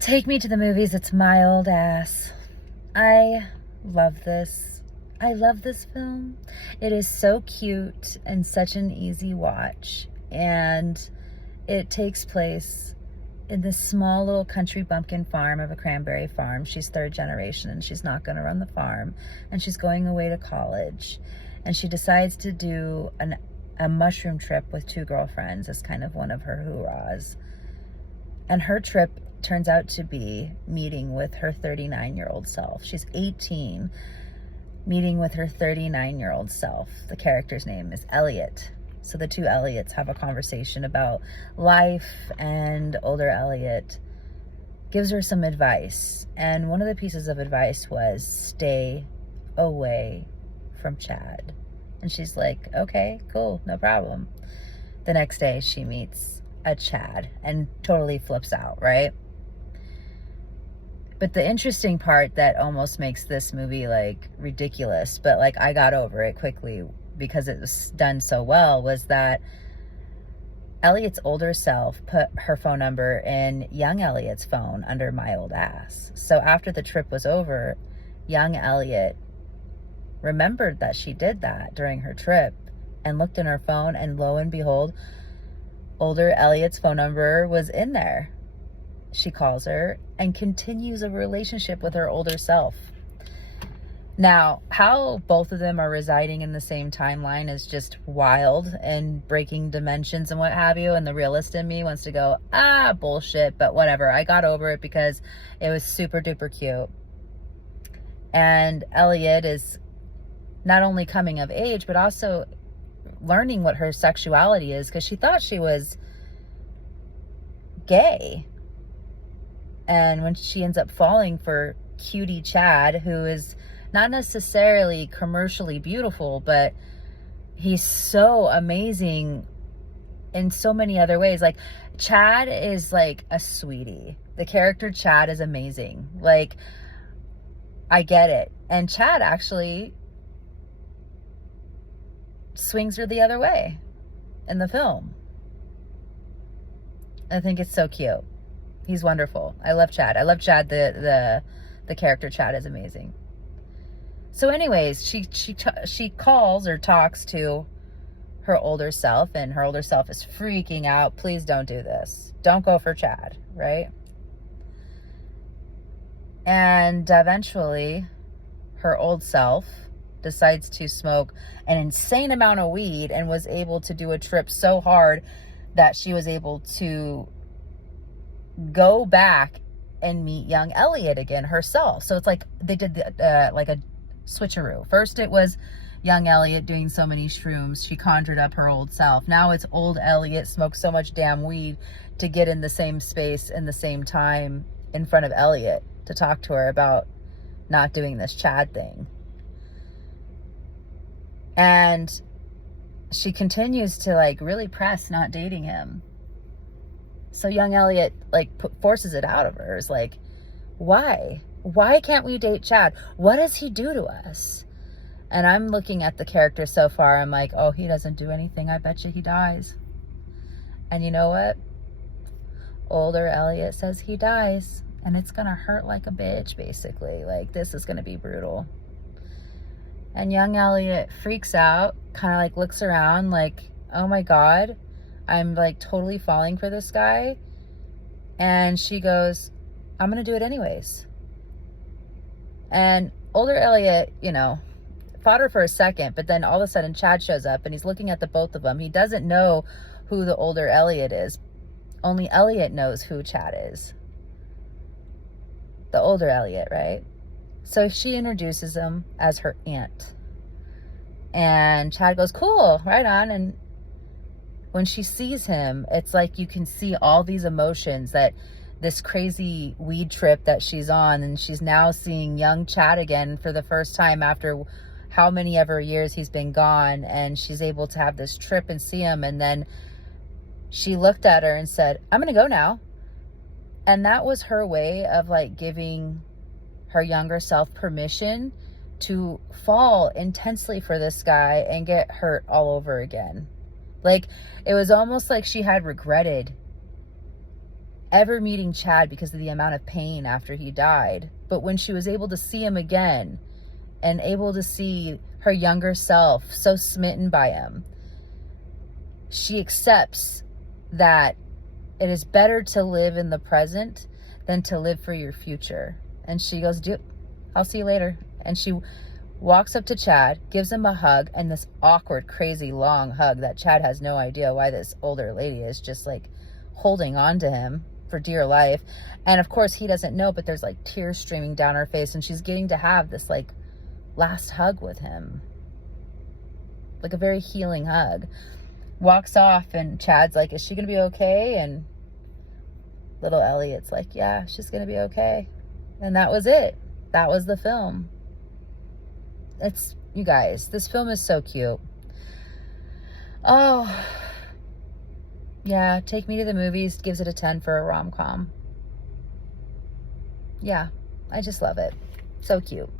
Take me to the movies. It's my old ass. I love this. I love this film. It is so cute and such an easy watch. And it takes place in this small little country bumpkin farm of a cranberry farm. She's third generation and she's not going to run the farm. And she's going away to college. And she decides to do a mushroom trip with two girlfriends as kind of one of her hoorahs. And her trip turns out to be meeting with her 39-year-old self. She's 18, meeting with her 39-year-old self. The character's name is Elliot. So the two Elliots have a conversation about life, and older Elliot gives her some advice. And one of the pieces of advice was stay away from Chad. And she's like, okay, cool, no problem. The next day she meets a Chad and totally flips out, right? But the interesting part that almost makes this movie like ridiculous, but like I got over it quickly because it was done so well, was that Elliot's older self put her phone number in young Elliot's phone under my old ass. So after the trip was over, young Elliot remembered that she did that during her trip and looked in her phone, and lo and behold, older Elliot's phone number was in there. She calls her and continues a relationship with her older self. Now, how both of them are residing in the same timeline is just wild and breaking dimensions and what have you. And the realist in me wants to go, bullshit, but whatever. I got over it because it was super duper cute. And Elliot is not only coming of age, but also learning what her sexuality is, because she thought she was gay. And when she ends up falling for cutie Chad, who is not necessarily commercially beautiful, but he's so amazing in so many other ways. Like, Chad is like a sweetie. The character Chad is amazing. Like, I get it. And Chad actually swings her the other way in the film. I think it's so cute. He's wonderful. I love Chad. I love Chad. The character Chad is amazing. So anyways, she calls or talks to her older self, and her older self is freaking out. Please don't do this. Don't go for Chad, right? And eventually her old self decides to smoke an insane amount of weed and was able to do a trip so hard that she was able to go back and meet young Elliot again herself. So it's like they did like a switcheroo. First it was young Elliot doing so many shrooms, she conjured up her old self. Now it's old Elliot smoked so much damn weed to get in the same space in the same time in front of Elliot to talk to her about not doing this Chad thing. And she continues to like really press not dating him. So young Elliot like forces it out of her. It's like, why? Why can't we date Chad? What does he do to us? And I'm looking at the character so far. I'm like, oh, he doesn't do anything. I bet you he dies. And you know what? Older Elliot says he dies. And it's going to hurt like a bitch, basically. Like, this is going to be brutal. And young Elliot freaks out, kind of like looks around like, oh my God, I'm like totally falling for this guy. And she goes, I'm going to do it anyways. And older Elliot, you know, fought her for a second, but then all of a sudden Chad shows up and he's looking at the both of them. He doesn't know who the older Elliot is. Only Elliot knows who Chad is. The older Elliot, right? So she introduces him as her aunt. And Chad goes, cool, right on. And when she sees him, it's like you can see all these emotions, that this crazy weed trip that she's on, and she's now seeing young Chad again for the first time after how many ever years he's been gone, and she's able to have this trip and see him. And then she looked at her and said, I'm gonna go now. And that was her way of like giving her younger self permission to fall intensely for this guy and get hurt all over again. Like, it was almost like she had regretted ever meeting Chad because of the amount of pain after he died. But when she was able to see him again and able to see her younger self so smitten by him, she accepts that it is better to live in the present than to live for your future. And she goes, dude, I'll see you later. And she walks up to Chad, gives him a hug, and this awkward, crazy, long hug that Chad has no idea why this older lady is just like holding on to him for dear life. And of course he doesn't know, but there's like tears streaming down her face, and she's getting to have this like last hug with him, like a very healing hug. Walks off, and Chad's like, is she gonna be okay? And little Elliot's like, yeah, she's gonna be okay. And that was it. That was the film. It's, you guys, this film is so cute. Oh yeah, Take Me to the Movies gives it a 10 for a rom-com. Yeah, I just love it. So cute.